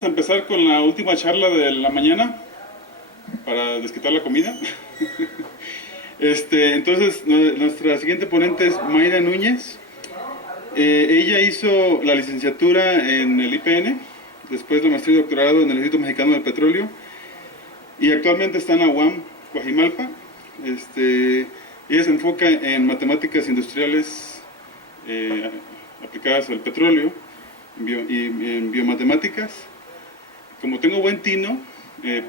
A empezar con la última charla de la mañana para desquitar la comida. Entonces, nuestra siguiente ponente es Mayra Núñez. Ella hizo la licenciatura en el IPN, después la maestría y doctorado en el Instituto Mexicano del Petróleo, y actualmente está en la UAM, Coajimalpa. Ella se enfoca en matemáticas industriales aplicadas al petróleo y en biomatemáticas. Como tengo buen tino,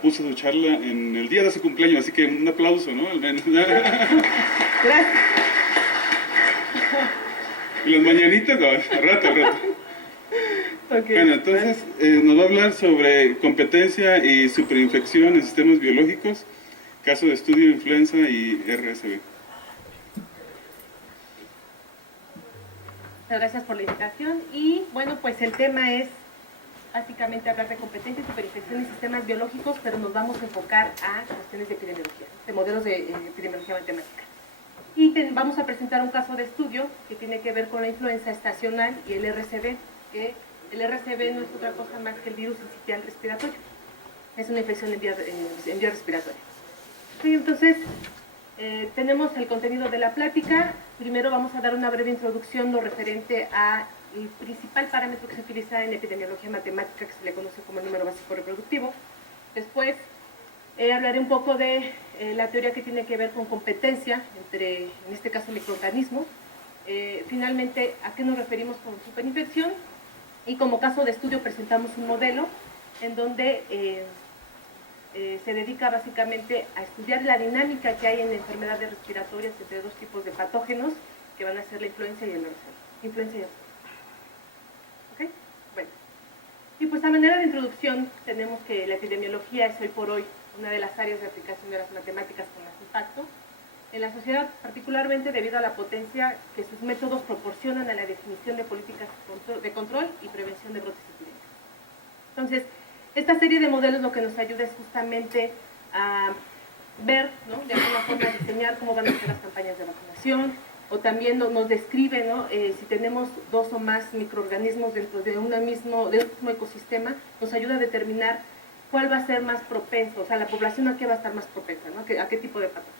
puse su charla en el día de su cumpleaños, así que un aplauso, ¿no? Al menos. Gracias. Y las mañanitas, no, al rato. Okay. Bueno, entonces nos va a hablar sobre competencia y superinfección en sistemas biológicos, caso de estudio de influenza y RSV. Muchas gracias por la invitación. Y bueno, pues el tema es básicamente hablar de competencia y superinfección en sistemas biológicos, pero nos vamos a enfocar a cuestiones de epidemiología, de modelos de epidemiología matemática. Y vamos a presentar un caso de estudio que tiene que ver con la influenza estacional y el RSV, que el RSV no es otra cosa más que el virus sincitial respiratorio. Es una infección en vía respiratoria. Sí, entonces, tenemos el contenido de la plática. Primero vamos a dar una breve introducción lo referente a el principal parámetro que se utiliza en epidemiología matemática, que se le conoce como el número básico reproductivo. Después hablaré un poco de la teoría que tiene que ver con competencia entre, en este caso, microorganismos. Finalmente, ¿a qué nos referimos con superinfección? Y como caso de estudio presentamos un modelo en donde se dedica básicamente a estudiar la dinámica que hay en enfermedades respiratorias entre dos tipos de patógenos, que van a ser la influenza y el RSV. Influenza y RSV. ¿Okay? Bueno. Y pues a manera de introducción tenemos que la epidemiología es hoy por hoy una de las áreas de aplicación de las matemáticas con más impacto en la sociedad, particularmente debido a la potencia que sus métodos proporcionan a la definición de políticas de control y prevención de brotes epidémicos. Entonces, esta serie de modelos lo que nos ayuda es justamente a ver, ¿no?, de alguna forma diseñar cómo van a ser las campañas de vacunación, o también nos describe, ¿no?, si tenemos dos o más microorganismos dentro de un mismo ecosistema, nos ayuda a determinar cuál va a ser más propenso, o sea, la población a qué va a estar más propensa, ¿no?, a qué tipo de patógeno.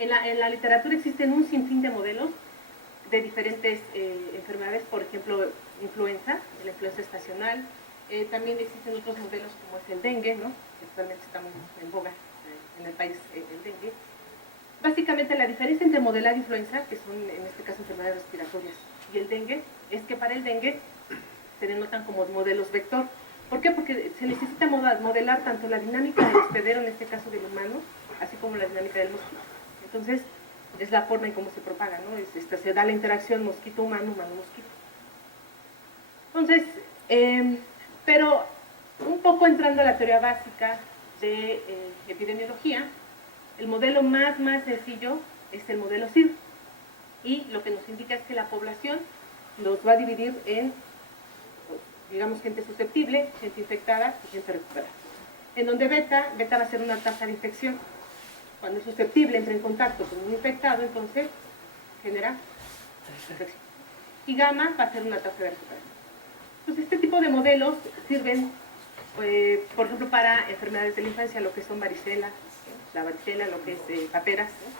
En la literatura existen un sinfín de modelos de diferentes enfermedades, por ejemplo, influenza, la influenza estacional. También existen otros modelos como es el dengue, ¿no?, que actualmente está muy en boga en el país, el dengue. Básicamente la diferencia entre modelar influenza, que son en este caso enfermedades respiratorias, y el dengue, es que para el dengue se denotan como modelos vector. ¿Por qué? Porque se necesita modelar tanto la dinámica del hospedero, en este caso del humano, así como la dinámica del mosquito. Entonces, es la forma en cómo se propaga, ¿no? Se da la interacción mosquito-humano, humano-mosquito. Entonces, pero un poco entrando a la teoría básica de epidemiología, el modelo más sencillo es el modelo CIR, y lo que nos indica es que la población los va a dividir en, digamos, gente susceptible, gente infectada y gente recuperada. En donde beta va a ser una tasa de infección. Cuando el susceptible entra en contacto con un infectado, entonces genera infección. Y gamma va a ser una tasa de recuperación. Entonces, este tipo de modelos sirven, por ejemplo, para enfermedades de la infancia, lo que son varicela, la varicela, lo que es paperas, ¿no?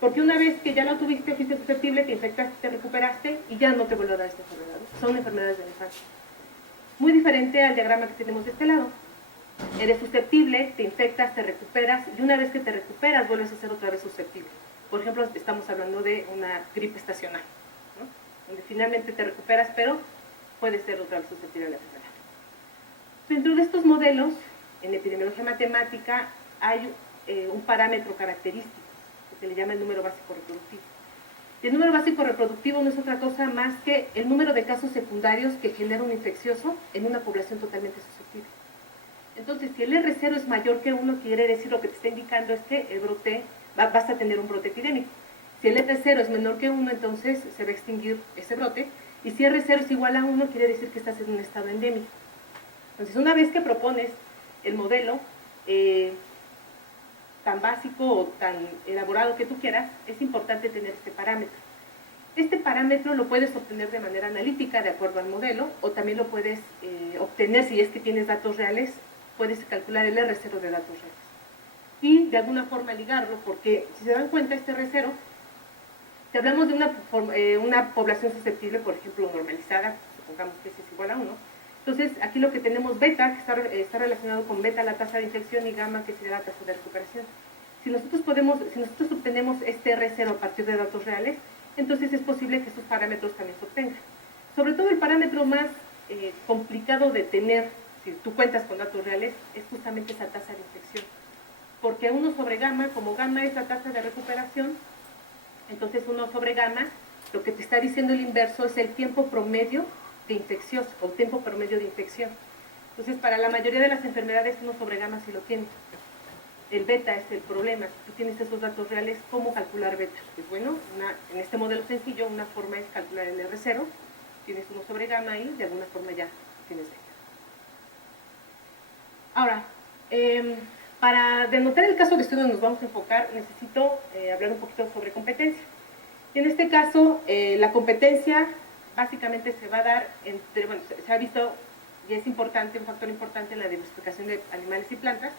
Porque una vez que ya lo tuviste, fuiste susceptible, te infectaste, te recuperaste y ya no te vuelve a dar esta enfermedad, ¿no? Son enfermedades de la infancia. Muy diferente al diagrama que tenemos de este lado. Eres susceptible, te infectas, te recuperas, y una vez que te recuperas vuelves a ser otra vez susceptible. Por ejemplo, estamos hablando de una gripe estacional, ¿no?, donde finalmente te recuperas, pero puedes ser otra vez susceptible a la enfermedad. Dentro de estos modelos, en epidemiología matemática, hay un parámetro característico que se le llama el número básico reproductivo. Y el número básico reproductivo no es otra cosa más que el número de casos secundarios que genera un infeccioso en una población totalmente susceptible. Entonces, si el R0 es mayor que 1, quiere decir, lo que te está indicando es que el brote, vas a tener un brote epidémico. Si el R0 es menor que 1, entonces se va a extinguir ese brote. Y si R0 es igual a 1, quiere decir que estás en un estado endémico. Entonces, una vez que propones el modelo tan básico o tan elaborado que tú quieras, es importante tener este parámetro. Este parámetro lo puedes obtener de manera analítica de acuerdo al modelo, o también lo puedes obtener si es que tienes datos reales, puedes calcular el R0 de datos reales. Y de alguna forma ligarlo, porque si se dan cuenta, este R0, si hablamos de una población susceptible, por ejemplo, normalizada, supongamos que S es igual a 1, entonces aquí lo que tenemos beta, que está relacionado con beta la tasa de infección, y gamma, que sería la tasa de recuperación. Si nosotros obtenemos este R0 a partir de datos reales, entonces es posible que estos parámetros también se obtengan. Sobre todo el parámetro más complicado de tener, si tú cuentas con datos reales, es justamente esa tasa de infección. Porque 1 sobre gamma, como gamma es la tasa de recuperación, entonces 1 sobre gamma, lo que te está diciendo el inverso es el tiempo promedio de infección, o tiempo promedio de infección. Entonces, para la mayoría de las enfermedades, 1 sobre gamma sí lo tiene. El beta es el problema. Si tú tienes esos datos reales, ¿cómo calcular beta? Pues bueno, en este modelo sencillo, una forma es calcular el R0, tienes 1 sobre gamma ahí, de alguna forma ya tienes beta. Ahora, para denotar el caso de estudio nos vamos a enfocar, necesito hablar un poquito sobre competencia. Y en este caso, la competencia básicamente se va a dar entre, bueno, se ha visto y es importante, un factor importante en la diversificación de animales y plantas,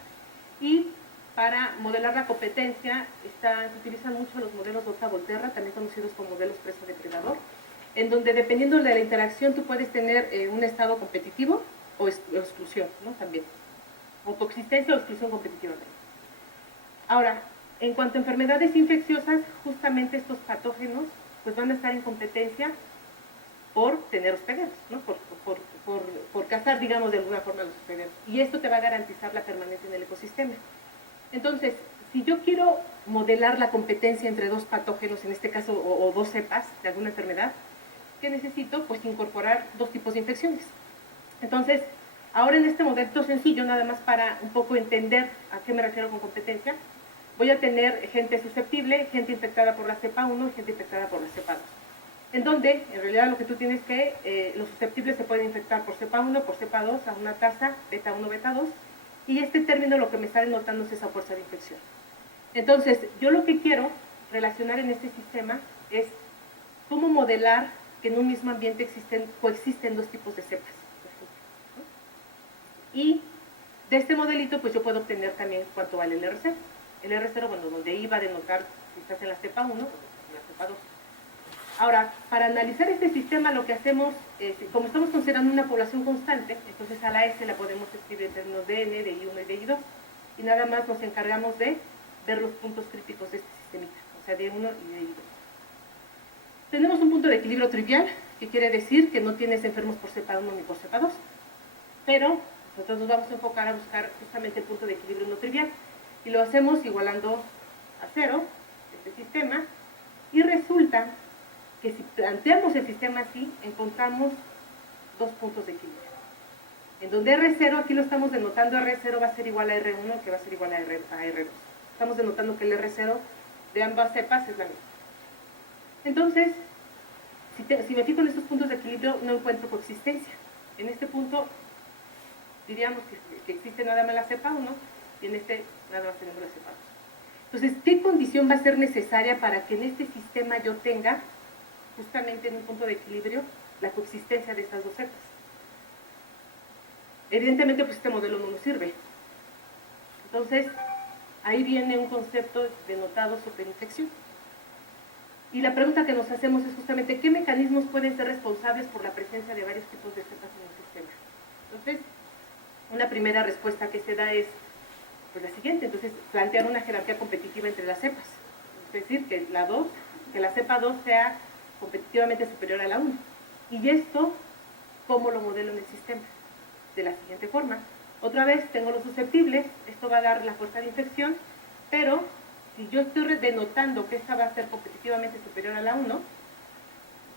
y para modelar la competencia se utilizan mucho los modelos Volta-Volterra, también conocidos como modelos presa-depredador, en donde dependiendo de la interacción tú puedes tener un estado competitivo o exclusión, ¿no? También, o coexistencia o exclusión competitiva. Ahora, en cuanto a enfermedades infecciosas, justamente estos patógenos pues van a estar en competencia por tener hospederos, ¿no? por cazar, digamos, de alguna forma los hospederos. Y esto te va a garantizar la permanencia en el ecosistema. Entonces, si yo quiero modelar la competencia entre dos patógenos, en este caso, o dos cepas de alguna enfermedad, ¿qué necesito? Pues incorporar dos tipos de infecciones. Entonces, ahora en este modelo sencillo, nada más para un poco entender a qué me refiero con competencia, voy a tener gente susceptible, gente infectada por la cepa 1 y gente infectada por la cepa 2. En donde, en realidad, lo que tú tienes que, los susceptibles se pueden infectar por cepa 1, por cepa 2, a una tasa beta 1, beta 2, y este término lo que me está denotando es esa fuerza de infección. Entonces, yo lo que quiero relacionar en este sistema es cómo modelar que en un mismo ambiente coexisten dos tipos de cepas, por ejemplo, ¿no? Y de este modelito, pues yo puedo obtener también cuánto vale el R0. El R0, bueno, donde iba a denotar si estás en la cepa 1 o en la cepa 2. Ahora, para analizar este sistema, lo que hacemos, como estamos considerando una población constante, entonces a la S la podemos escribir en términos de N, de I1 y de I2, y nada más nos encargamos de ver los puntos críticos de este sistemita, o sea, de 1 y de I2. Tenemos un punto de equilibrio trivial, que quiere decir que no tienes enfermos por cepa 1 ni por cepa 2, pero nosotros nos vamos a enfocar a buscar justamente el punto de equilibrio no trivial, y lo hacemos igualando a 0 este sistema, y resulta que si planteamos el sistema así, encontramos dos puntos de equilibrio. En donde R0, aquí lo estamos denotando, R0 va a ser igual a R1, que va a ser igual a R2. Estamos denotando que el R0 de ambas cepas es la misma. Entonces, si me fijo en estos puntos de equilibrio, no encuentro coexistencia. En este punto, diríamos que existe nada más la cepa 1, y en este nada más tenemos la cepa 2. Entonces, ¿qué condición va a ser necesaria para que en este sistema yo tenga justamente en un punto de equilibrio la coexistencia de estas dos cepas? Evidentemente, pues este modelo no nos sirve. Entonces, ahí viene un concepto denotado sobre infección. Y la pregunta que nos hacemos es justamente, ¿qué mecanismos pueden ser responsables por la presencia de varios tipos de cepas en el sistema? Entonces, una primera respuesta que se da es pues la siguiente. Entonces, plantear una jerarquía competitiva entre las cepas. Es decir, que la cepa 2 sea competitivamente superior a la 1. Y esto, ¿cómo lo modelo en el sistema? De la siguiente forma. Otra vez tengo los susceptibles, esto va a dar la fuerza de infección, pero si yo estoy denotando que esta va a ser competitivamente superior a la 1,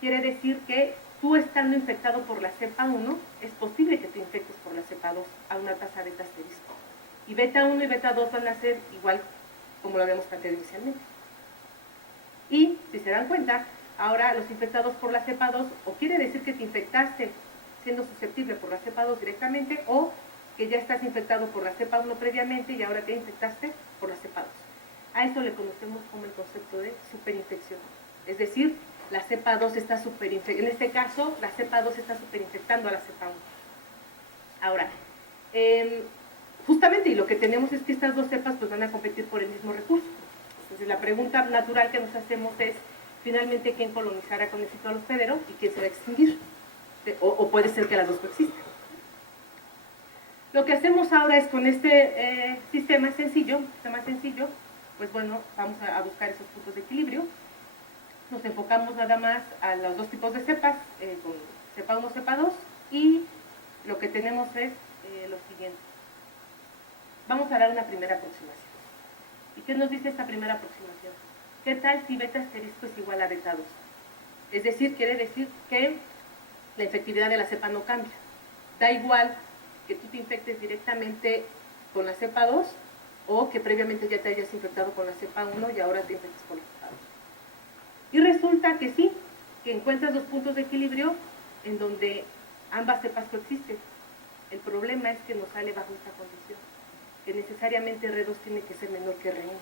quiere decir que tú estando infectado por la cepa 1, es posible que te infectes por la cepa 2 a una tasa beta asterisco. Y beta 1 y beta 2 van a ser igual como lo habíamos planteado inicialmente. Y, si se dan cuenta, ahora los infectados por la cepa 2, o quiere decir que te infectaste siendo susceptible por la cepa 2 directamente, o que ya estás infectado por la cepa 1 previamente y ahora te infectaste por la cepa 2. A eso le conocemos como el concepto de superinfección. Es decir, la cepa 2 está en este caso, la cepa 2 está superinfectando a la cepa 1. Ahora, justamente, y lo que tenemos es que estas dos cepas pues van a competir por el mismo recurso. Entonces la pregunta natural que nos hacemos es, finalmente, ¿quién colonizará con éxito al hospedero y quién se va a extinguir? O puede ser que las dos coexistan. Lo que hacemos ahora es con este sistema sencillo, pues bueno, vamos a buscar esos puntos de equilibrio. Nos enfocamos nada más a los dos tipos de cepas, con cepa 1, cepa 2, y lo que tenemos es lo siguiente. Vamos a dar una primera aproximación. ¿Y qué nos dice esta primera aproximación? ¿Qué tal si beta asterisco es igual a beta 2? Es decir, quiere decir que la infectividad de la cepa no cambia. Da igual que tú te infectes directamente con la cepa 2 o que previamente ya te hayas infectado con la cepa 1 y ahora te infectes con la cepa 2. Y resulta que sí, que encuentras dos puntos de equilibrio en donde ambas cepas coexisten. El problema es que nos sale bajo esta condición, que necesariamente R2 tiene que ser menor que R1.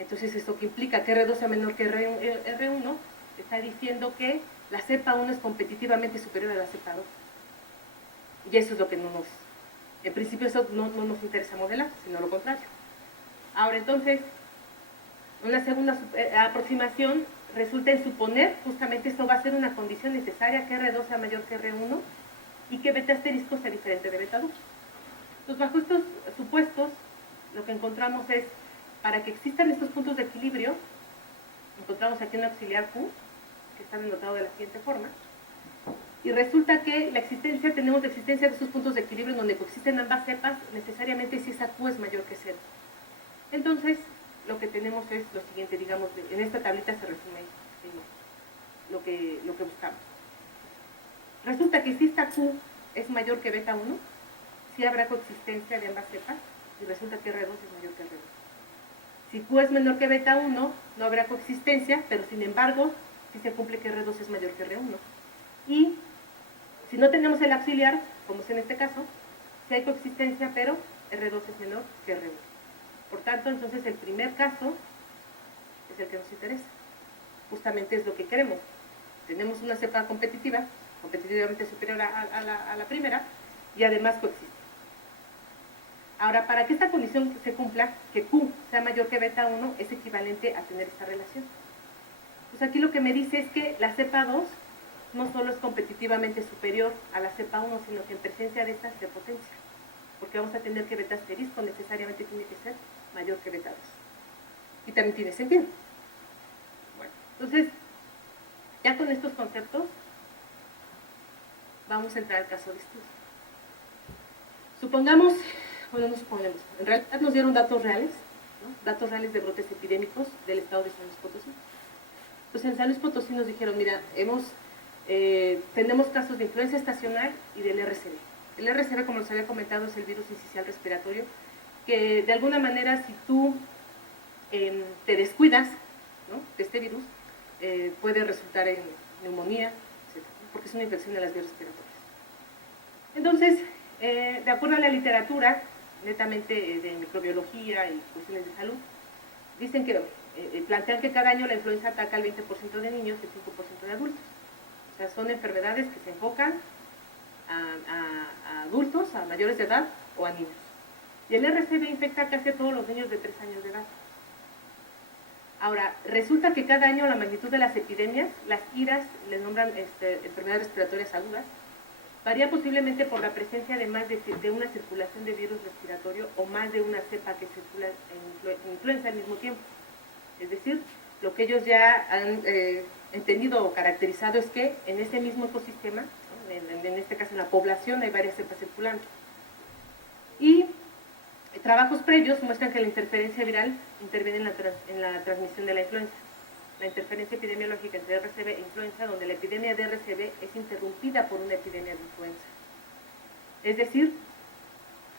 Entonces, ¿esto qué implica? Que R2 sea menor que R1, está diciendo que la cepa 1 es competitivamente superior a la cepa 2. Y eso es lo que no nos... En principio eso no nos interesa modelar, sino lo contrario. Ahora, entonces, una segunda aproximación resulta en suponer, justamente esto va a ser una condición necesaria, que R2 sea mayor que R1 y que beta asterisco sea diferente de beta 2. Entonces, bajo estos supuestos, lo que encontramos es, para que existan estos puntos de equilibrio, encontramos aquí un auxiliar Q, que está denotado de la siguiente forma, y resulta que tenemos la existencia de estos puntos de equilibrio en donde coexisten ambas cepas, necesariamente si esa Q es mayor que 0. Entonces, lo que tenemos es lo siguiente, digamos, en esta tablita se resume lo que buscamos. Resulta que si esta Q es mayor que beta 1, sí habrá coexistencia de ambas cepas, y resulta que R2 es mayor que R2. Si Q es menor que beta 1, no habrá coexistencia, pero sin embargo, sí se cumple que R2 es mayor que R1. Y si no tenemos el auxiliar, como es en este caso, sí hay coexistencia, pero R2 es menor que R1. Por tanto, entonces el primer caso es el que nos interesa. Justamente es lo que queremos. Tenemos una cepa competitivamente superior a la primera, y además coexiste. Ahora, para que esta condición se cumpla, que Q sea mayor que beta 1 es equivalente a tener esta relación. Pues aquí lo que me dice es que la cepa 2 no solo es competitivamente superior a la cepa 1, sino que en presencia de esta se potencia, porque vamos a tener que beta asterisco necesariamente tiene que ser mayor que beta 2. Y también tiene sentido. Bueno, entonces, ya con estos conceptos, vamos a entrar al caso de estudio. Supongamos, bueno, no supongamos, en realidad nos dieron datos reales, ¿no? Datos reales de brotes epidémicos del estado de San Luis Potosí. Entonces, en San Luis Potosí nos dijeron, mira, tenemos casos de influenza estacional y del RCV. El RCV, como les había comentado, es el virus sincicial respiratorio, que de alguna manera, si tú te descuidas, ¿no?, de este virus, puede resultar en neumonía, etc., porque es una infección de las vías respiratorias. Entonces, de acuerdo a la literatura, netamente de microbiología y cuestiones de salud, dicen que plantean que cada año la influenza ataca al 20% de niños y el 5% de adultos. O sea, son enfermedades que se enfocan a adultos, a mayores de edad o a niños. Y el RCV infecta casi a todos los niños de 3 años de edad. Ahora, resulta que cada año la magnitud de las epidemias, las IRAS, les nombran enfermedades respiratorias agudas, varía posiblemente por la presencia de más de una circulación de virus respiratorio o más de una cepa que circula en influenza al mismo tiempo. Es decir, lo que ellos ya han entendido o caracterizado es que en ese mismo ecosistema, ¿no?, en este caso en la población, hay varias cepas circulando. Y trabajos previos muestran que la interferencia viral interviene en la transmisión de la influenza. La interferencia epidemiológica entre RCV e influenza, donde la epidemia de RCV es interrumpida por una epidemia de influenza. Es decir,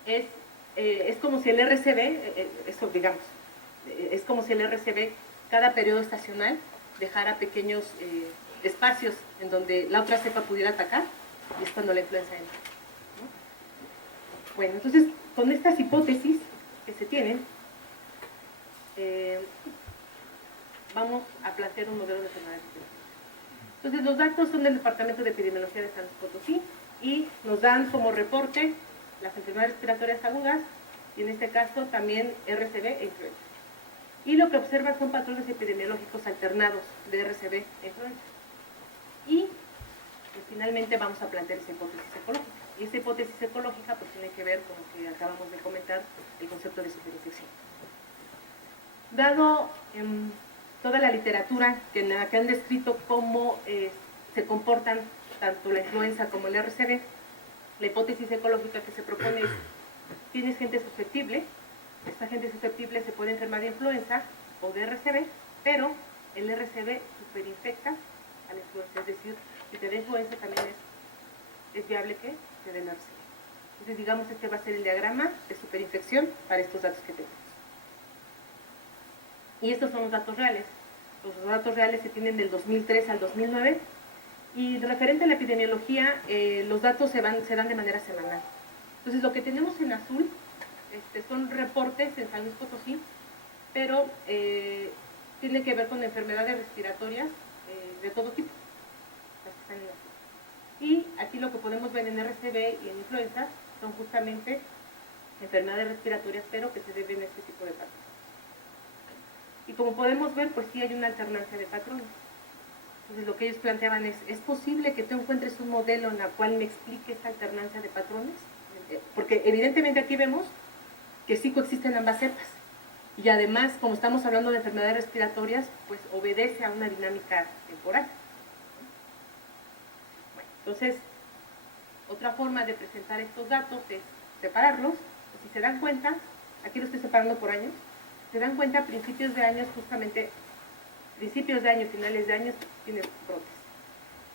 es como si el RCV, es como si el RCV, cada periodo estacional, dejara pequeños espacios en donde la otra cepa pudiera atacar, y es cuando la influenza entra, ¿no? Bueno, entonces, con estas hipótesis que se tienen, vamos a plantear un modelo de enfermedades epidémicas. Entonces, los datos son del Departamento de Epidemiología de San Luis Potosí y nos dan como reporte las enfermedades respiratorias agudas y en este caso también RCV e influenza. Y lo que observan son patrones epidemiológicos alternados de RCV e influenza. Y pues, finalmente vamos a plantear esa hipótesis ecológica. Y esa hipótesis ecológica pues tiene que ver con lo que acabamos de comentar, el concepto de superinfección. Dado toda la literatura que han descrito cómo se comportan tanto la influenza como el RCV, la hipótesis ecológica que se propone es: tienes gente susceptible, esta gente susceptible se puede enfermar de influenza o de RCV, pero el RCV superinfecta a la influenza, es decir, si te da influenza también es viable que te den RCV. Entonces, digamos, este va a ser el diagrama de superinfección para estos datos que tenemos. Y estos son los datos reales. Los datos reales se tienen del 2003 al 2009 y referente a la epidemiología, los datos se dan de manera semanal. Entonces, lo que tenemos en azul son reportes en San Luis Potosí, pero tiene que ver con enfermedades respiratorias de todo tipo, las que están en azul. Y aquí lo que podemos ver en RCV y en influenza son justamente enfermedades respiratorias, pero que se deben a este tipo de patrones. Y como podemos ver, pues sí hay una alternancia de patrones. Entonces lo que ellos planteaban es posible que tú encuentres un modelo en el cual me explique esta alternancia de patrones, porque evidentemente aquí vemos que sí coexisten ambas cepas. Y además, como estamos hablando de enfermedades respiratorias, pues obedece a una dinámica temporal. Bueno, entonces, otra forma de presentar estos datos es separarlos. Si se dan cuenta, aquí lo estoy separando por años, se dan cuenta a principios de años, justamente principios de año, finales de años, tiene brotes.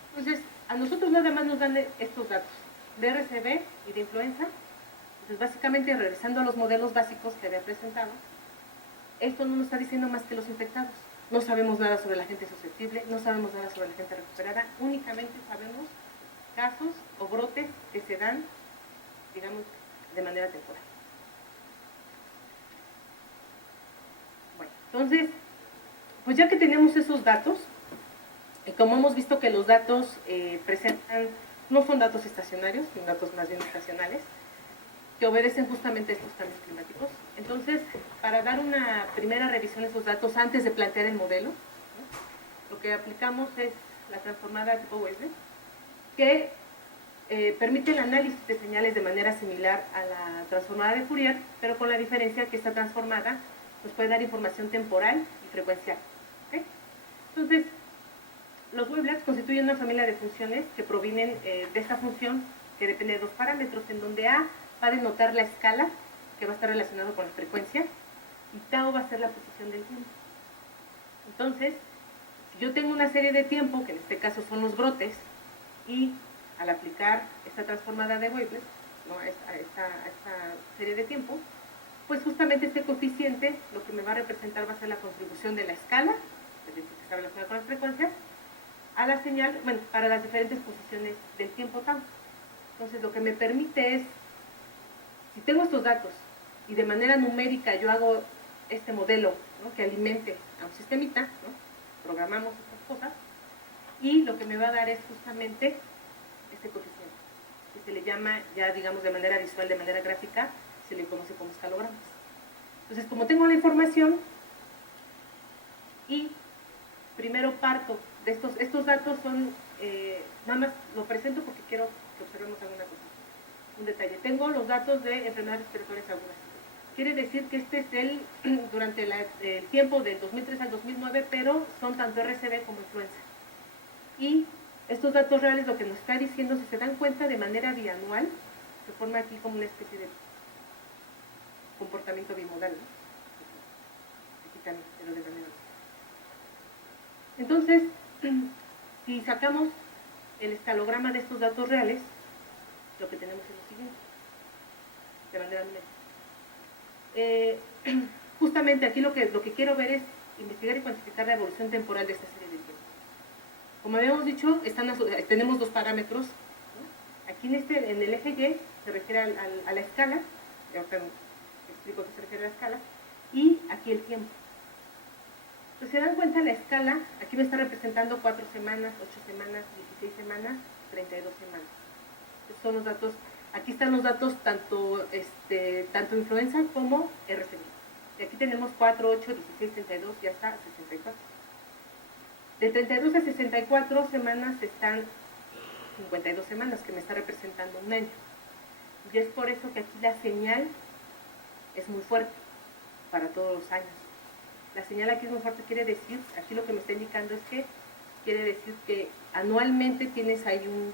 Entonces, a nosotros nada más nos dan estos datos de RCV y de influenza. Entonces, básicamente, regresando a los modelos básicos que había presentado, esto no nos está diciendo más que los infectados. No sabemos nada sobre la gente susceptible, no sabemos nada sobre la gente recuperada, únicamente sabemos casos o brotes que se dan, digamos, de manera temporal. Bueno, entonces, pues ya que tenemos esos datos, como hemos visto que los datos presentan, no son datos estacionarios, son datos más bien estacionales, que obedecen justamente a estos cambios climáticos. Entonces, para dar una primera revisión de esos datos antes de plantear el modelo, ¿no?, lo que aplicamos es la transformada tipo Weisler, que permite el análisis de señales de manera similar a la transformada de Fourier, pero con la diferencia que esta transformada nos puede dar información temporal y frecuencial. ¿Okay? Entonces, los Weblers constituyen una familia de funciones que provienen de esta función que depende de dos parámetros, en donde A va a denotar la escala, que va a estar relacionado con la frecuencia, y tau va a ser la posición del tiempo. Entonces, si yo tengo una serie de tiempo, que en este caso son los brotes, y al aplicar esta transformada de Weibler, ¿no?, a esta serie de tiempo, pues justamente este coeficiente lo que me va a representar va a ser la contribución de la escala, es decir, que está relacionada con las frecuencias, a la señal, bueno, para las diferentes posiciones del tiempo tau. Entonces, lo que me permite es, si tengo estos datos y de manera numérica yo hago este modelo, ¿no?, que alimente a un sistemita, ¿no?, programamos estas cosas, y lo que me va a dar es justamente este coeficiente, que se le llama, ya digamos de manera visual, de manera gráfica, se le conoce como escalogramas. Entonces, como tengo la información, y primero parto de estos datos son, nada más lo presento porque quiero que observemos alguna cosa. Un detalle, tengo los datos de enfermedades respiratorias agudas. Quiere decir que este es durante el tiempo del 2003 al 2009, pero son tanto RCV como influenza. Y estos datos reales lo que nos está diciendo, si se dan cuenta, de manera bianual, se forma aquí como una especie de comportamiento bimodal, ¿no? Aquí también, pero de manera bianual. Entonces, si sacamos el escalograma de estos datos reales, lo que tenemos es lo siguiente, de manera numérica. Justamente aquí lo que quiero ver es investigar y cuantificar la evolución temporal de esta serie de tiempos. Como habíamos dicho, tenemos dos parámetros, ¿no? Aquí en el eje Y se refiere a la escala, ya explico a qué se refiere a la escala, y aquí el tiempo. Pues se dan cuenta la escala, aquí me está representando 4 semanas, 8 semanas, 16 semanas, 32 semanas. Estos son los datos, aquí están los datos tanto, tanto influenza como RCV. Y aquí tenemos 4, 8, 16, 32 y hasta 64. De 32 a 64 semanas están 52 semanas, que me está representando un año. Y es por eso que aquí la señal es muy fuerte para todos los años. La señal aquí es muy fuerte, quiere decir, aquí lo que me está indicando es que quiere decir que anualmente tienes ahí un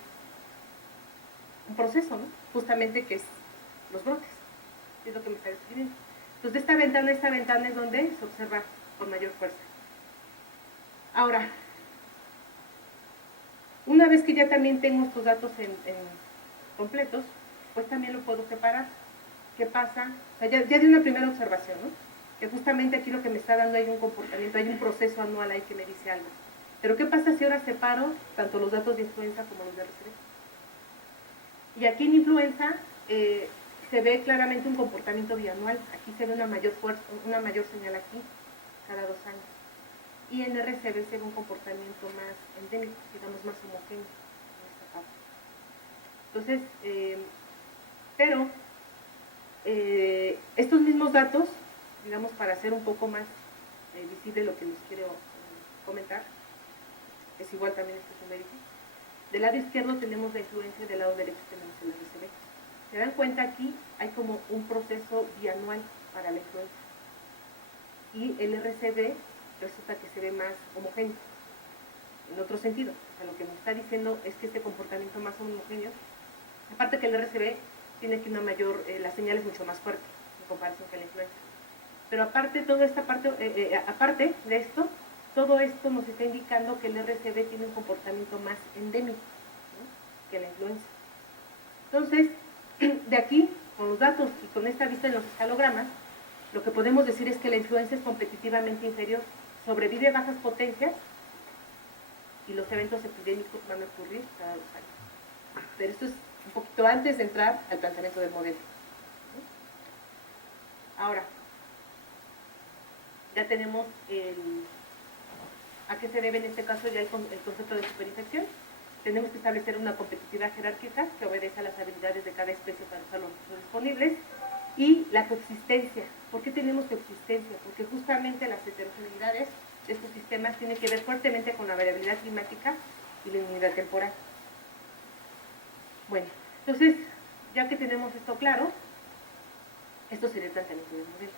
proceso, ¿no? Justamente que es los brotes, es lo que me está describiendo. Entonces esta ventana es donde se observa con mayor fuerza. Ahora, una vez que ya también tengo estos datos en completos, pues también lo puedo separar. ¿Qué pasa? O sea, ya de una primera observación, ¿no? Que justamente aquí lo que me está dando hay un comportamiento, hay un proceso anual ahí que me dice algo. Pero ¿qué pasa si ahora separo tanto los datos de influenza como los de RCV? Y aquí en influenza se ve claramente un comportamiento bianual. Aquí se ve una mayor fuerza, una mayor señal aquí, cada 2 años. Y en RCV se ve un comportamiento más endémico, digamos más homogéneo en esta parte. Entonces, pero estos mismos datos, digamos, para hacer un poco más visible lo que les quiero comentar, es igual también este numérico. Del lado izquierdo tenemos la influencia, del lado derecho tenemos el RCV. Se dan cuenta aquí hay como un proceso bianual para la influenza. Y el RCV resulta que se ve más homogéneo. En otro sentido, o sea, lo que nos está diciendo es que este comportamiento más homogéneo, aparte que el RCV tiene que una mayor, la señal es mucho más fuerte en comparación con la influenza. Pero aparte, toda esta parte, aparte de esto, todo esto nos está indicando que el RCV tiene un comportamiento más endémico, ¿no?, que la influenza. Entonces, de aquí, con los datos y con esta vista en los escalogramas, lo que podemos decir es que la influenza es competitivamente inferior, sobrevive a bajas potencias y los eventos epidémicos van a ocurrir cada 2 años. Pero esto es un poquito antes de entrar al planteamiento del modelo. Ahora, ya tenemos a qué se debe en este caso ya el concepto de superinfección. Tenemos que establecer una competitividad jerárquica que obedece a las habilidades de cada especie para usar los recursos disponibles. Y la coexistencia. ¿Por qué tenemos coexistencia? Porque justamente las heterogeneidades de estos sistemas tienen que ver fuertemente con la variabilidad climática y la inmunidad temporal. Bueno, entonces, ya que tenemos esto claro, esto sería el planteamiento del modelo,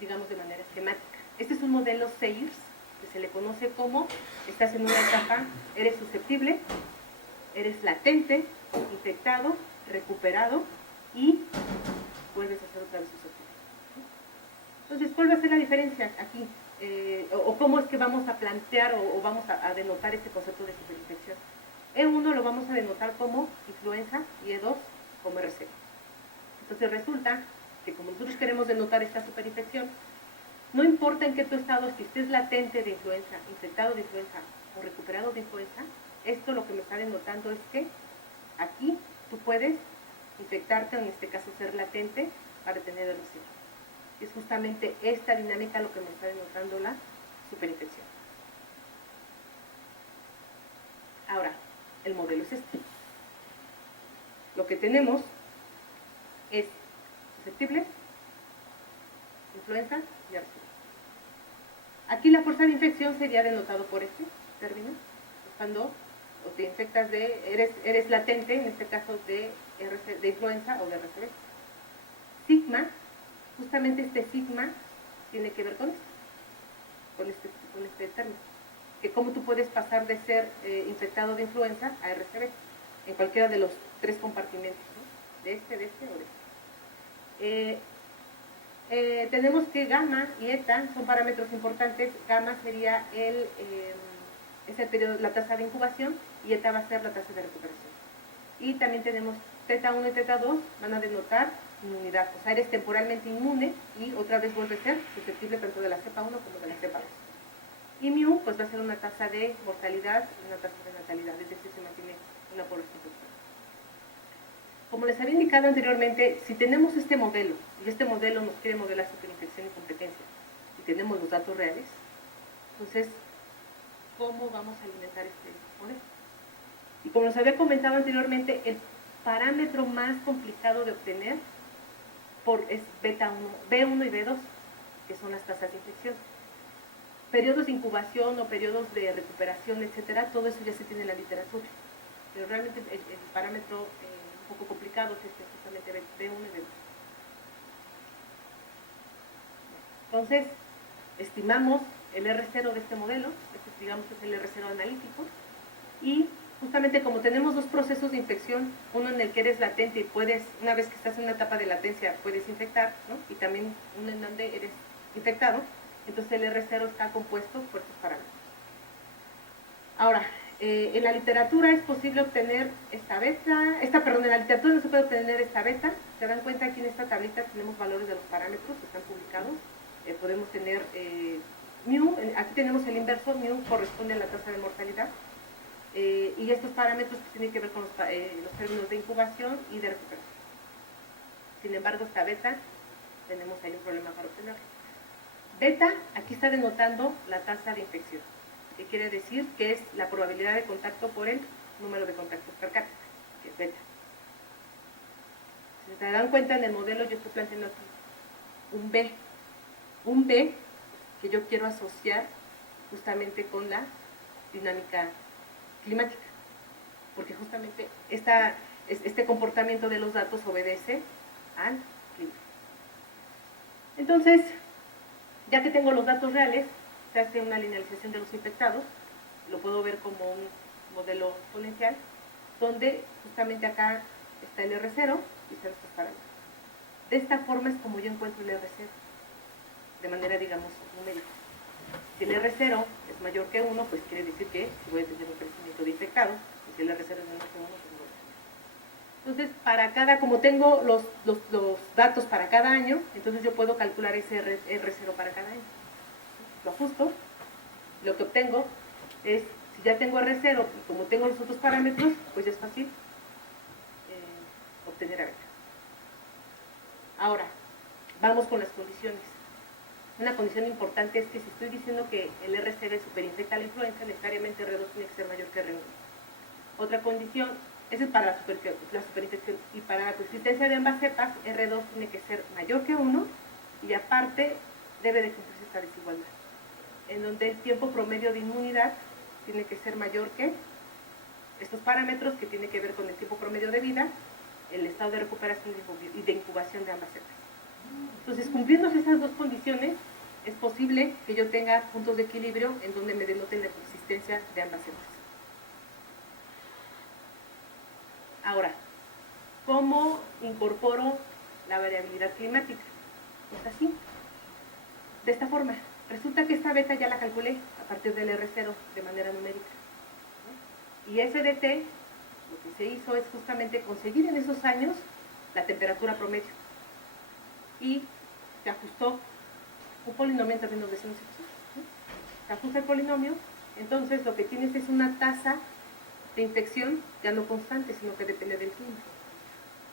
digamos de manera esquemática. Este es un modelo SAIRS, que se le conoce como, estás en una etapa, eres susceptible, eres latente, infectado, recuperado y vuelves a ser otra vez susceptible. Entonces, ¿cuál va a ser la diferencia aquí? O cómo es que vamos a plantear o vamos a denotar este concepto de superinfección. E1 lo vamos a denotar como influenza y E2 como RCV. Entonces resulta que como nosotros queremos denotar esta superinfección, no importa en qué tu estado, si estés latente de influenza, infectado de influenza o recuperado de influenza, esto lo que me está denotando es que aquí tú puedes infectarte, en este caso ser latente, para tener RCV. Es justamente esta dinámica lo que me está denotando la superinfección. Ahora, el modelo es este. Lo que tenemos es susceptible, influenza y RCV. Aquí la fuerza de infección sería denotado por este término, cuando te infectas eres latente, en este caso de influenza o de RCV. Sigma, justamente este sigma tiene que ver con esto, con este término, que cómo tú puedes pasar de ser infectado de influenza a RCV, en cualquiera de los 3 compartimentos, ¿no?, de este o de este. Tenemos que gamma y eta son parámetros importantes. Gamma sería es el periodo, la tasa de incubación, y eta va a ser la tasa de recuperación. Y también tenemos teta 1 y teta 2, van a denotar inmunidad, o sea, eres temporalmente inmune y otra vez vuelve a ser susceptible tanto de la cepa 1 como de la cepa 2. Y mu, pues va a ser una tasa de mortalidad y una tasa de natalidad, es decir, se mantiene una población total. Como les había indicado anteriormente, si tenemos este modelo, y este modelo nos quiere modelar superinfección y competencia, y tenemos los datos reales, Entonces, ¿cómo vamos a alimentar este modelo? Y como les había comentado anteriormente, el parámetro más complicado de obtener es beta 1, B1 y B2, que son las tasas de infección. Periodos de incubación o periodos de recuperación, etcétera, todo eso ya se tiene en la literatura. Pero realmente el parámetro un poco complicado es justamente B1 y B2. Entonces, estimamos el R0 de este modelo, este digamos es el R0 analítico, y justamente como tenemos dos procesos de infección, uno en el que eres latente y puedes, una vez que estás en una etapa de latencia, puedes infectar, ¿no? Y también uno en donde eres infectado, entonces el R0 está compuesto por estos parámetros. Ahora, en la literatura es posible obtener en la literatura no se puede obtener esta beta. Se dan cuenta aquí en esta tablita tenemos valores de los parámetros que están publicados. Podemos tener mu, aquí tenemos el inverso, mu corresponde a la tasa de mortalidad. Y estos parámetros que tienen que ver con los términos de incubación y de recuperación. Sin embargo, esta beta, tenemos ahí un problema para obtenerla. Beta, aquí está denotando la tasa de infección, que quiere decir que es la probabilidad de contacto por el número de contactos per cápita, que es beta. Si se dan cuenta, en el modelo yo estoy planteando aquí un B que yo quiero asociar justamente con la dinámica climática, porque justamente este comportamiento de los datos obedece al clima. Entonces, ya que tengo los datos reales, se hace una linealización de los infectados, lo puedo ver como un modelo exponencial, donde justamente acá está el R0 y están estos parámetros. De esta forma es como yo encuentro el R0, de manera, digamos, numérica. Si el R0 es mayor que 1, pues quiere decir que voy a tener un crecimiento de infectados, y si el R0 es menor que 1, pues no voy a tener. Entonces, para cada, como tengo los datos para cada año, entonces yo puedo calcular ese R0 para cada año. Lo ajusto, lo que obtengo es, si ya tengo R0 y como tengo los otros parámetros, pues ya es fácil obtener a beta. Ahora, vamos con las condiciones. Una condición importante es que si estoy diciendo que el R0 superinfecta la influenza, necesariamente R2 tiene que ser mayor que R1. Otra condición, esa es para la superinfección, y para la persistencia de ambas cepas, R2 tiene que ser mayor que 1 y aparte debe de cumplirse esta desigualdad, en donde el tiempo promedio de inmunidad tiene que ser mayor que estos parámetros que tienen que ver con el tiempo promedio de vida, el estado de recuperación y de incubación de ambas cepas. Entonces, cumpliéndose esas dos condiciones, es posible que yo tenga puntos de equilibrio en donde me denoten la persistencia de ambas cepas. Ahora, ¿cómo incorporo la variabilidad climática? Pues así, de esta forma. Resulta que esta beta ya la calculé a partir del R0 de manera numérica, ¿no? Y SDT, lo que se hizo es justamente conseguir en esos años la temperatura promedio. Y se ajustó un polinomio, también nos decimos aquí, ¿no? Se ajusta el polinomio, entonces lo que tienes es una tasa de infección ya no constante, sino que depende del clima.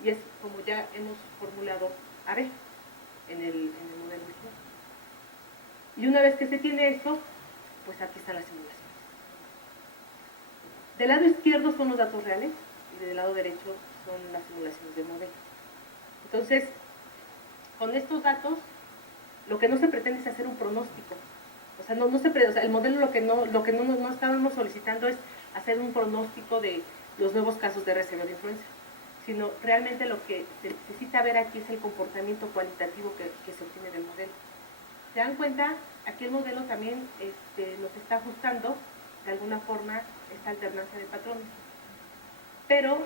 Y es como ya hemos formulado AB en el modelo original. Y una vez que se tiene esto, pues aquí están las simulaciones. Del lado izquierdo son los datos reales y del lado derecho son las simulaciones del modelo. Entonces, con estos datos, lo que no se pretende es hacer un pronóstico. O sea, el modelo lo que no estábamos solicitando es hacer un pronóstico de los nuevos casos de R0 de influenza, sino realmente lo que se necesita ver aquí es el comportamiento cualitativo que se obtiene del modelo. ¿Se dan cuenta? Aquí el modelo también nos está ajustando de alguna forma esta alternancia de patrones. Pero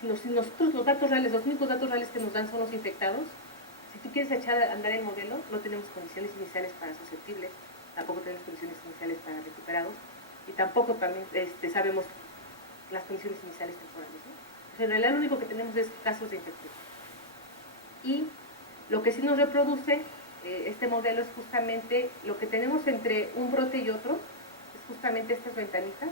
si nosotros los datos reales, los únicos datos reales que nos dan son los infectados, si tú quieres echar a andar el modelo, no tenemos condiciones iniciales para susceptibles, tampoco tenemos condiciones iniciales para recuperados, y tampoco también sabemos las condiciones iniciales temporales, ¿no? Pues en realidad lo único que tenemos es casos de infección. Y lo que sí nos reproduce este modelo es justamente lo que tenemos entre un brote y otro, es justamente estas ventanitas,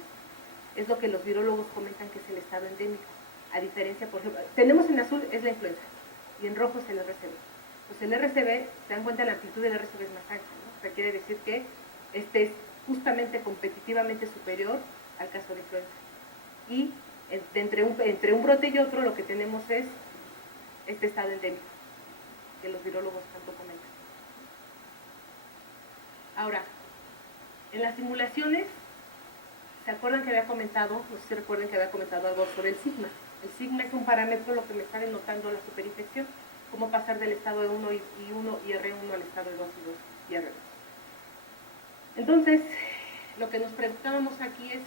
es lo que los virólogos comentan que es el estado endémico. A diferencia, por ejemplo, tenemos en azul es la influenza, y en rojo es el RCV. Pues el RCV, se dan cuenta, la amplitud del RCV es más ancha, ¿no? O sea, quiere decir que este es justamente competitivamente superior al caso de influenza. Y entre un brote y otro lo que tenemos es este estado endémico, que los virólogos tanto comentan. Ahora, en las simulaciones, ¿se acuerdan que había comentado, no sé si recuerdan que había comentado algo sobre el sigma? El sigma es un parámetro, lo que me está denotando la superinfección, cómo pasar del estado de 1 y R1 al estado de 2 y 2 y R2. Entonces, lo que nos preguntábamos aquí es